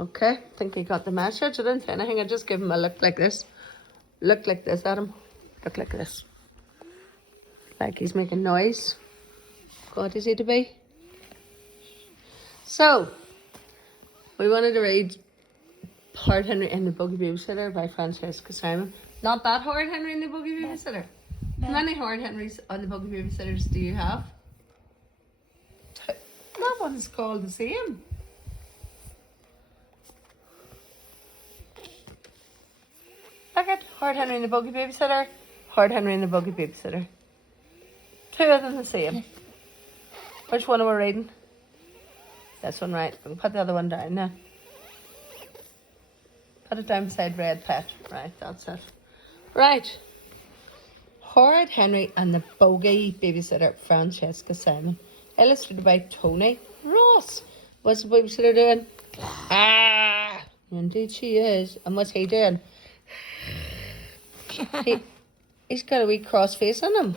Okay, I think he got the message. I didn't say anything. I just give him a look like this. Look like this at him. Look like this. Like he's making noise. What is he to be? So, we wanted to read Horrid Henry and the Buggy Babysitter by Francesca Simon. Not that Horrid Henry and the Buggy Babysitter. How many Horrid Henrys on the Buggy Babysitters do you have? That one's called the same. Look at Horrid Henry and the Buggy Babysitter, Horrid Henry and the Buggy Babysitter. Two of them the same. Which one are we reading? This one, right. We can put the other one down now. Put it down beside Red Pet. Right, that's it. Right. Horrid Henry and the Buggy Babysitter, Francesca Simon. Illustrated by Tony Ross. What's the babysitter doing? Ah! Indeed she is. And what's he doing? He's got a wee cross face on him.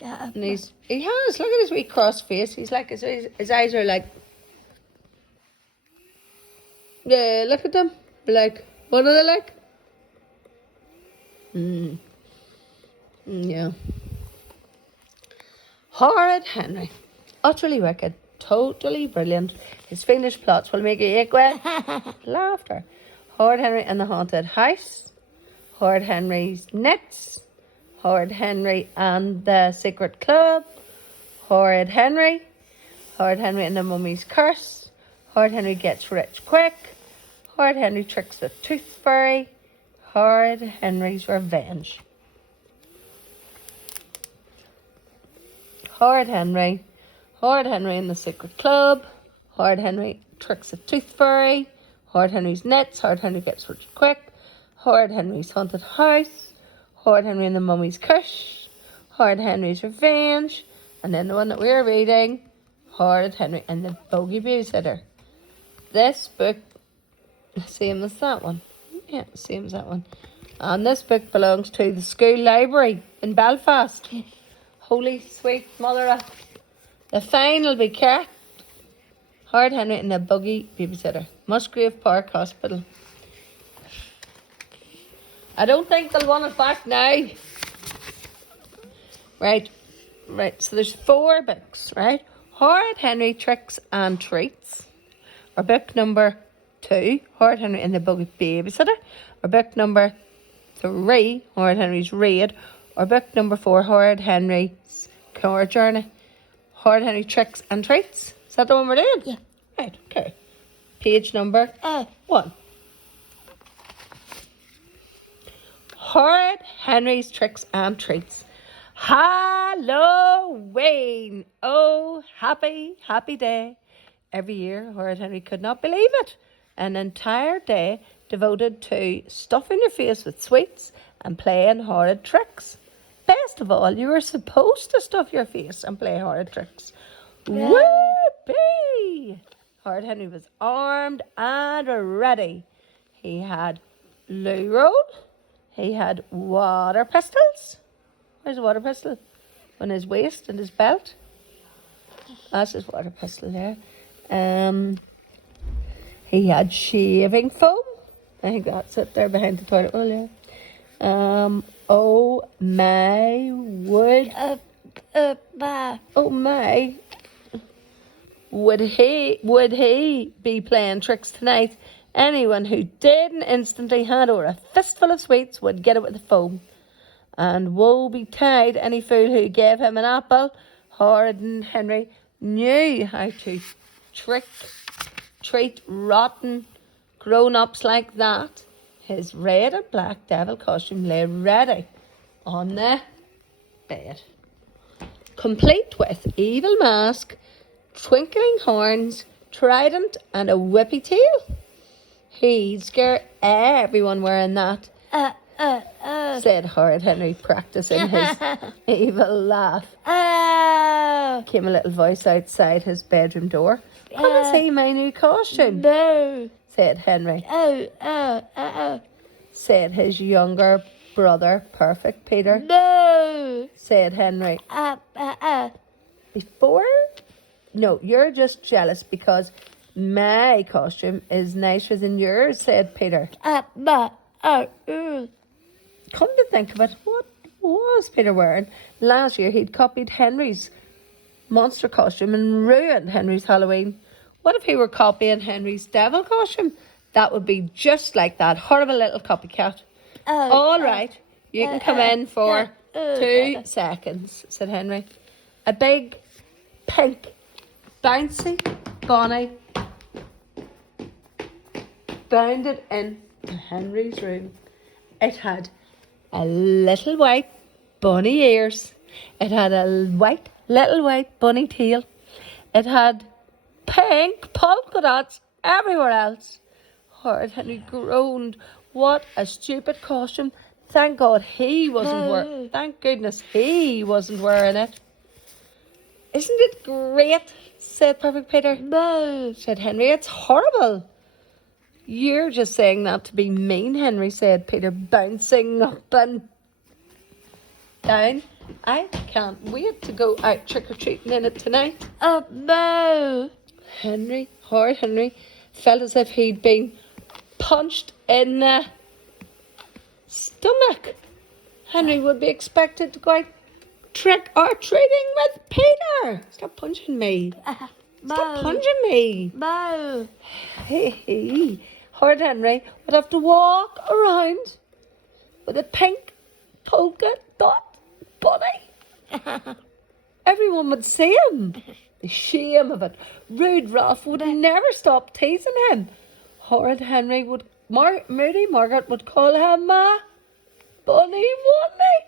And he has. Look at his wee cross face. He's like, his eyes are like... Yeah, look at them. Like, what are they like? Yeah. Horrid Henry. Utterly wicked. Totally brilliant. His fiendish plots will make you ache with laughter. Horrid Henry and the Haunted House. Horrid Henry's Nets. Horrid Henry and the Secret Club. Horrid Henry. Horrid Henry and the Mummy's Curse. Horrid Henry Gets Rich Quick. Horrid Henry Tricks the Tooth Fairy. Horrid Henry's Revenge. Horrid Henry. Horrid Henry and the Secret Club. Horrid Henry Tricks the Tooth Fairy. Horrid Henry's Nets. Horrid Henry Gets Rich Quick. Horrid Henry's Haunted House. Horrid Henry and the Mummy's Curse. Horrid Henry's Revenge. And then the one that we're reading, Horrid Henry and the Buggy Babysitter. This book, same as that one. Yeah, same as that one. And this book belongs to the school library in Belfast. Holy sweet mother. The fine will be kept. Horrid Henry and the Buggy Babysitter. Musgrave Park Hospital. I don't think they'll want it back now. Right, so there's 4 books, right? Horrid Henry Tricks and Treats. Or book number 2, Horrid Henry and the Buggy Babysitter. Or book number 3, Horrid Henry's Raid. Or book number 4, Horrid Henry's Car Journey. Horrid Henry Tricks and Treats. Is that the one we're doing? Yeah. Right, okay. Page number 1. Horrid Henry's Tricks and Treats. Halloween! Oh, happy, happy day. Every year, Horrid Henry could not believe it. An entire day devoted to stuffing your face with sweets and playing horrid tricks. Best of all, you were supposed to stuff your face and play horrid tricks. Yeah. Whoopee! Horrid Henry was armed and ready. He had loo roll. He had water pistols. Where's a water pistol? On his waist and his belt. That's his water pistol there. He had shaving foam. I think that's it there behind the toilet roll, yeah. Oh my would. Oh my. Would he be playing tricks tonight? Anyone who didn't instantly hand over a fistful of sweets would get it with the foam. And woe betide any fool who gave him an apple. Horrid Henry knew how to treat rotten grown-ups like that. His red and black devil costume lay ready on the bed, complete with evil mask, twinkling horns, trident, and a whippy tail. He'd scare everyone wearing that, said Horrid Henry, practicing his evil laugh. Came a little voice outside his bedroom door. Come and see my new costume. No. Said Henry. Said his younger brother, Perfect Peter. No. Said Henry. Before? No, you're just jealous because My costume is nicer than yours, said Peter. But, Come to think of it, what was Peter wearing? Last year he'd copied Henry's monster costume and ruined Henry's Halloween. What if he were copying Henry's devil costume? That would be just like that horrible little copycat. All right, you can come in for 2 seconds, said Henry. A big, pink, bouncy bunny bounded into Henry's room. It had a little white bunny ears. It had a little white bunny tail. It had pink polka dots everywhere else. Horrid Henry groaned. What a stupid costume. Thank God he wasn't wearing. Thank goodness he wasn't wearing it. Isn't it great? Said Perfect Peter. No, Said Henry. It's horrible. You're just saying that to be mean, Henry, said Peter, bouncing up and down. I can't wait to go out trick-or-treating in it tonight. no. Horrid Henry, felt as if he'd been punched in the stomach. Henry would be expected to go out trick-or-treating with Peter. Stop punching me. Stop punching me. No. Hey. Horrid Henry would have to walk around with a pink polka dot bunny. Everyone would see him. The shame of it. Rude Ralph would never stop teasing him. Horrid Henry would, Moody Margaret would call him a bunny wunny.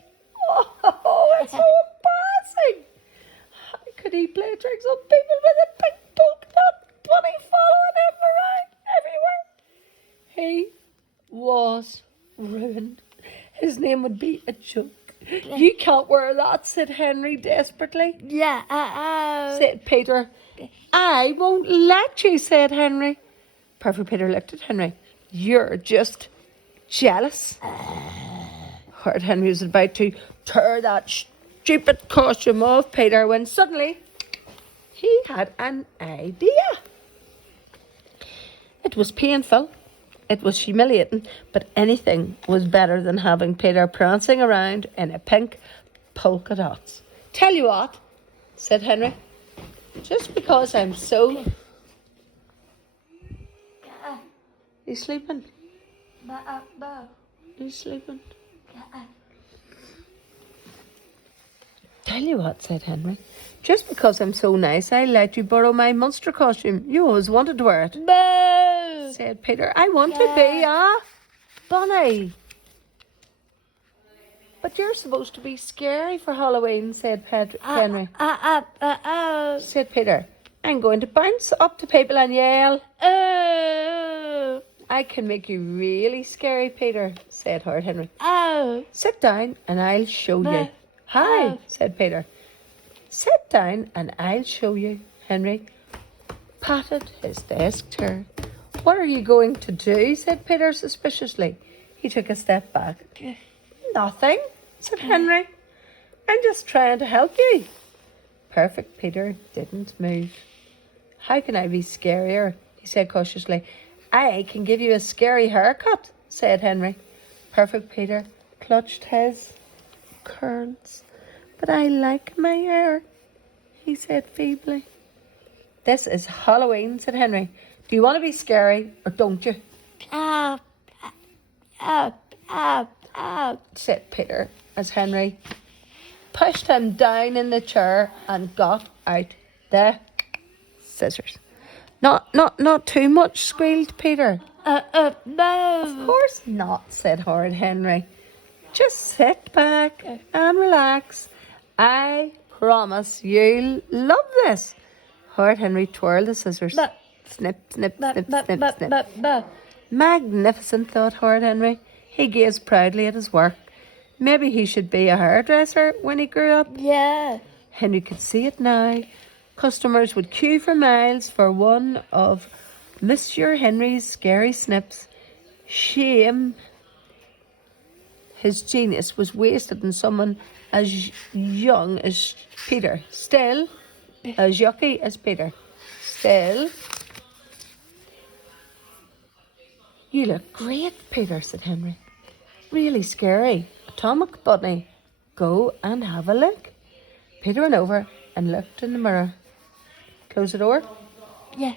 Oh, it's so embarrassing. How could he play tricks on people with a pink polka dot bunny following him around everywhere? He was ruined. His name would be a joke. You can't wear that, said Henry desperately. Yeah, Said Peter. I won't let you, said Henry. Perfect Peter looked at Henry. You're just jealous. Horrid Henry was about to tear that stupid costume off Peter when suddenly he had an idea. It was painful. It was humiliating, but anything was better than having Peter prancing around in a pink polka dots. Tell you what, said Henry, just because I'm so... You sleeping? You sleeping? Tell you what, said Henry, just because I'm so nice, I'll let you borrow my monster costume. You always wanted to wear it. No, Said Peter. I want to be a bunny. But you're supposed to be scary for Halloween, said Henry. Said Peter. I'm going to bounce up to people and yell. I can make you really scary, Peter, said Horrid Henry. Sit down and I'll show you. Hi, said Peter. Sit down and I'll show you. Henry patted his desk chair. What are you going to do? Said Peter suspiciously. He took a step back. Nothing, said Henry. I'm just trying to help you. Perfect Peter didn't move. How can I be scarier? He said cautiously. I can give you a scary haircut, said Henry. Perfect Peter clutched his curls. But I like my hair, he said feebly. This is Halloween, said Henry. Do you want to be scary or don't you? Said Peter as Henry pushed him down in the chair and got out the scissors. Not too much, squealed Peter. no. Of course not, said Horrid Henry. Just sit back and relax. I promise you'll love this. Horrid Henry twirled the scissors. Snip, snip, snip, snip, snip. Magnificent, thought Horrid Henry. He gazed proudly at his work. Maybe he should be a hairdresser when he grew up. Yeah. Henry could see it now. Customers would queue for miles for one of Monsieur Henry's scary snips. Shame. His genius was wasted on someone as young as Peter. Still, as yucky as Peter. Still, You look great, Peter, said Henry. Really scary. Atomic bunny. Go and have a look. Peter went over and looked in the mirror. Close the door. Yeah.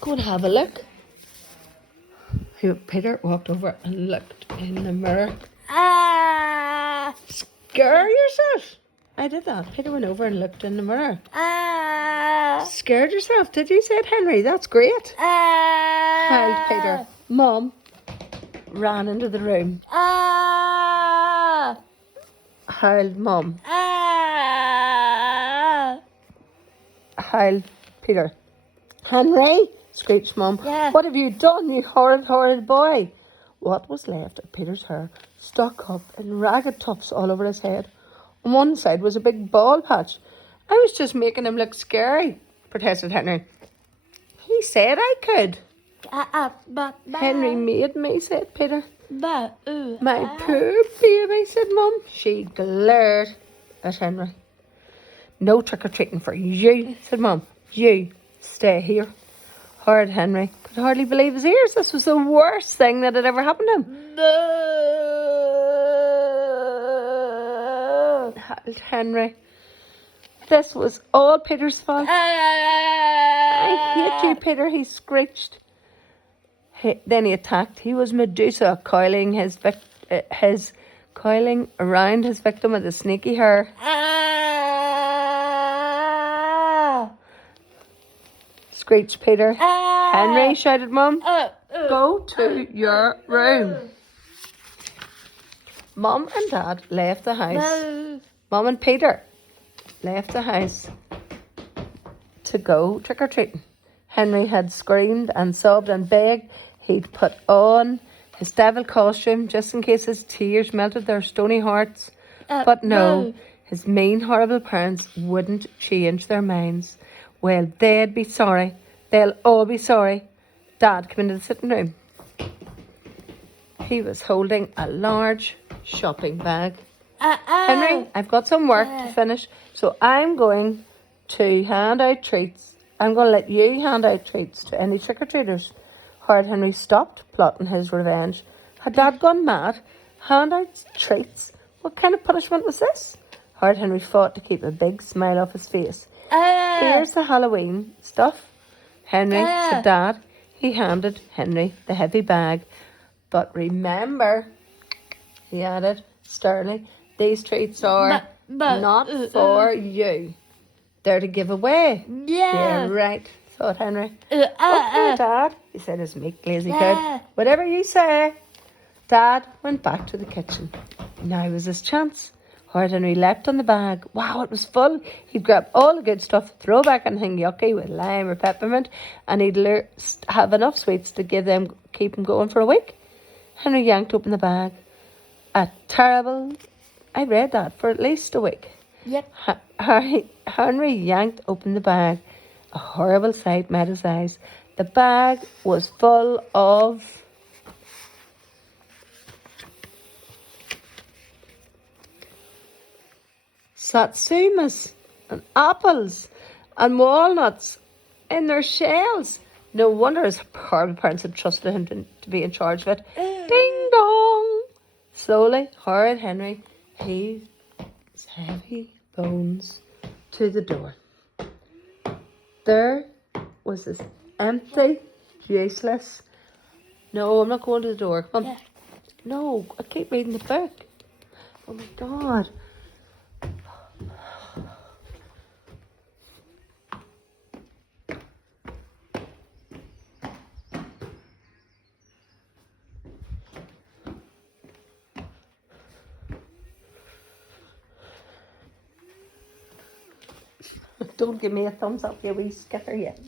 Go and have a look. Peter walked over and looked in the mirror. Ah. Scare yourself. I did that. Peter went over and looked in the mirror. Ah. Scared yourself, did you? Said Henry. That's great. Ah. Howled Peter. Mum ran into the room. Ah. Howled Mum. Ah. Howled Peter. Henry, screeched Mum. Yeah. What have you done, you horrid, horrid boy? What was left of Peter's hair stuck up in ragged tufts all over his head. On one side was a big bald patch. I was just making him look scary, protested Henry. He said I could. Henry made me, said Peter. My poor baby, said Mum. She glared at Henry. No trick-or-treating for you, said Mum. You stay here. Horrid Henry could hardly believe his ears. This was the worst thing that had ever happened to him. Howled Henry. This was all Peter's fault. I hate you, Peter, he screeched. Then he attacked. He was Medusa, coiling coiling around his victim with a snaky hair. Screeched Peter. Henry, shouted Mum. Go to your room. Mum and Dad left the house. Mum and Peter left the house to go trick-or-treating. Henry had screamed and sobbed and begged he'd put on his devil costume just in case his tears melted their stony hearts. But no, his mean, horrible parents wouldn't change their minds. Well, they'd be sorry. They'll all be sorry. Dad came into the sitting room. He was holding a large shopping bag. Henry, I've got some work to finish, so I'm going to hand out treats. I'm going to let you hand out treats to any trick-or-treaters. Horrid Henry stopped plotting his revenge. Had Dad gone mad? Hand out treats? What kind of punishment was this? Horrid Henry fought to keep a big smile off his face. Here's the Halloween stuff. Henry, said Dad. He handed Henry the heavy bag. But remember, he added sternly, these treats are not for you. They're to give away. Yeah, right, thought Henry. Okay, Dad, he said as meekly as he could. Whatever you say. Dad went back to the kitchen. Now was his chance. Horrid Henry leapt on the bag. Wow, it was full. He'd grab all the good stuff, throw back anything yucky with lime or peppermint, and he'd have enough sweets to keep him going for a week. Henry yanked open the bag. I read that, for at least a week. Yep. Henry yanked open the bag. A horrible sight met his eyes. The bag was full of satsumas and apples and walnuts in their shells. No wonder his horrible parents had trusted him to be in charge of it. Ding dong! Slowly, Horrid Henry heaved his heavy bones to the door. There was this empty, useless... No, I'm not going to the door. Come on. No, I keep reading the book. Oh my God. Don't give me a thumbs up, you wee skitter, yet.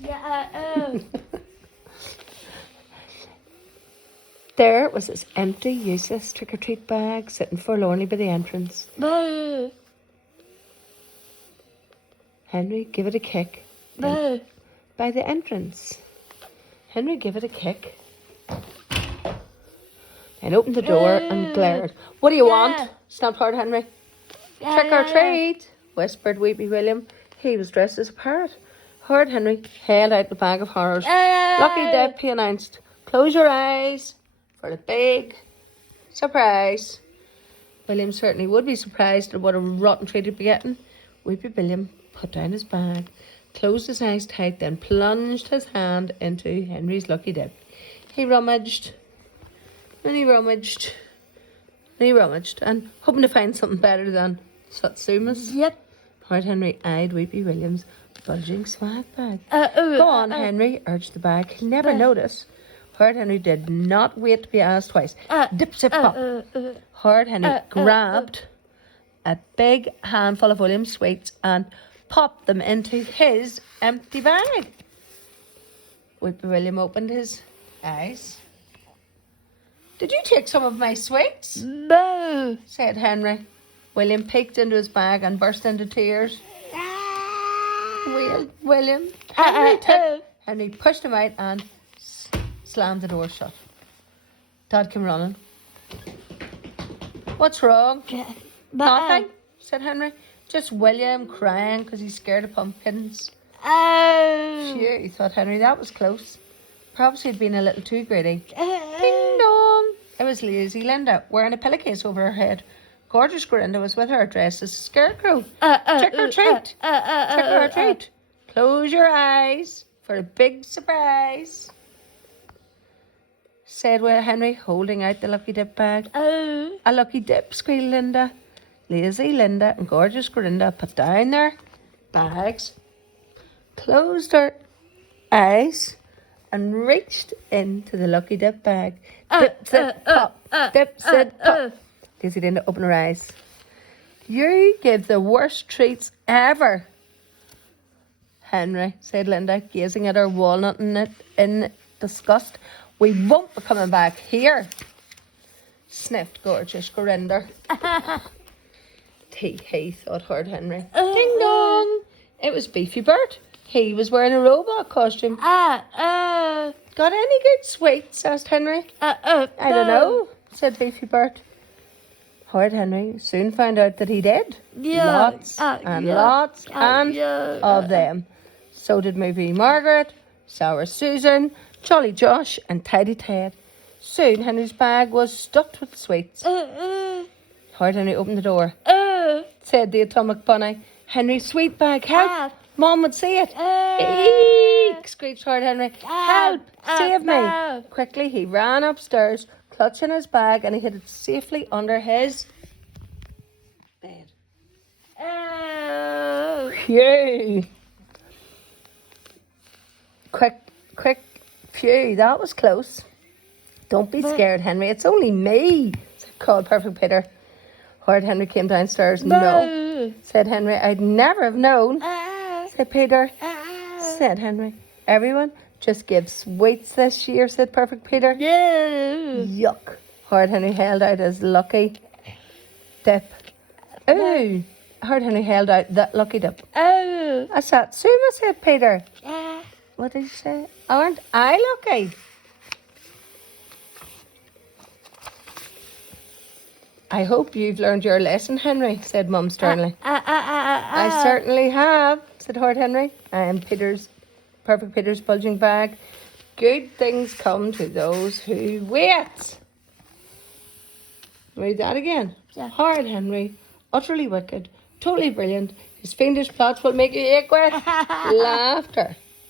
There was this empty, useless trick-or-treat bag sitting forlornly by the entrance. Henry gave it a kick. By the entrance. Henry gave it a kick. and opened the door and glared. What do you want? Snapped Horrid Henry. Trick or treat, whispered Weepy William. He was dressed as a parrot. Horrid Henry held out the bag of horrors. Lucky Dip, he announced. Close your eyes for the big surprise. William certainly would be surprised at what a rotten treat he'd be getting. Weepy William put down his bag, closed his eyes tight, then plunged his hand into Henry's lucky dip. He rummaged, and he rummaged, and he rummaged, and hoping to find something better than Satsumas. Yep. Horrid Henry eyed Weepy William's bulging swag bag. Go on, Henry, urged the bag. He'll never notice. Horrid Henry did not wait to be asked twice. Dip, zip, pop. Horrid Henry grabbed a big handful of William's sweets and popped them into his empty bag. Weepy William opened his eyes. Did you take some of my sweets? No. Said Henry. William peeked into his bag and burst into tears. William. Henry pushed him out and slammed the door shut. Dad came running. What's wrong? Nothing, said Henry. Just William crying because he's scared of pumpkins. Phew, thought Henry, that was close. Perhaps he'd been a little too greedy. Ding dong. It was lazy Linda, wearing a pillowcase over her head. Gorgeous Grinda was with her, dressed as a scarecrow. Trick or treat. Trick or treat. Close your eyes for a big surprise, said Henry, holding out the lucky dip bag. A lucky dip, squealed Linda. Lazy Linda and Gorgeous Grinda put down their bags, closed their eyes, and reached into the lucky dip bag. Dip, sit, pop. Dip, sit, pop. Daisy didn't open her eyes. You give the worst treats ever, Henry, said Linda, gazing at her walnut in disgust. We won't be coming back here, sniffed Gorgeous Grinda. Tee-hee, thought Horrid Henry. Ding dong! It was Beefy Bert. He was wearing a robot costume. Got any good sweets? Asked Henry. I don't know, said Beefy Bert. Horrid Henry soon found out that he did. Lots of them. So did maybe Margaret, Sour Susan, Jolly Josh, and Tidy Ted. Soon Henry's bag was stuffed with sweets. Horrid Henry opened the door. Said the Atomic Bunny. Henry's sweet bag, help! Mom would see it. Eek! Screeched Horrid Henry. Help! Save me! Quickly he ran upstairs, clutching his bag, and he hid it safely under his bed. Phew! Quick, phew, that was close. Don't be scared, Henry. It's only me, called Perfect Peter. Horrid Henry came downstairs. No, said Henry. I'd never have known, said Peter. Said Henry. Everyone just gives sweets this year, said Perfect Peter. Yuck. Horrid Henry held out his lucky dip. Ooh. Horrid Henry held out that lucky dip. I said, Suma, said Peter. What did he say? Aren't I lucky? I hope you've learned your lesson, Henry, said Mum sternly. I certainly have, said Horrid Henry. I am Perfect Peter's bulging bag. Good things come to those who wait. Read that again. Horrid Henry, utterly wicked, totally brilliant. His fiendish plots will make you ache with laughter.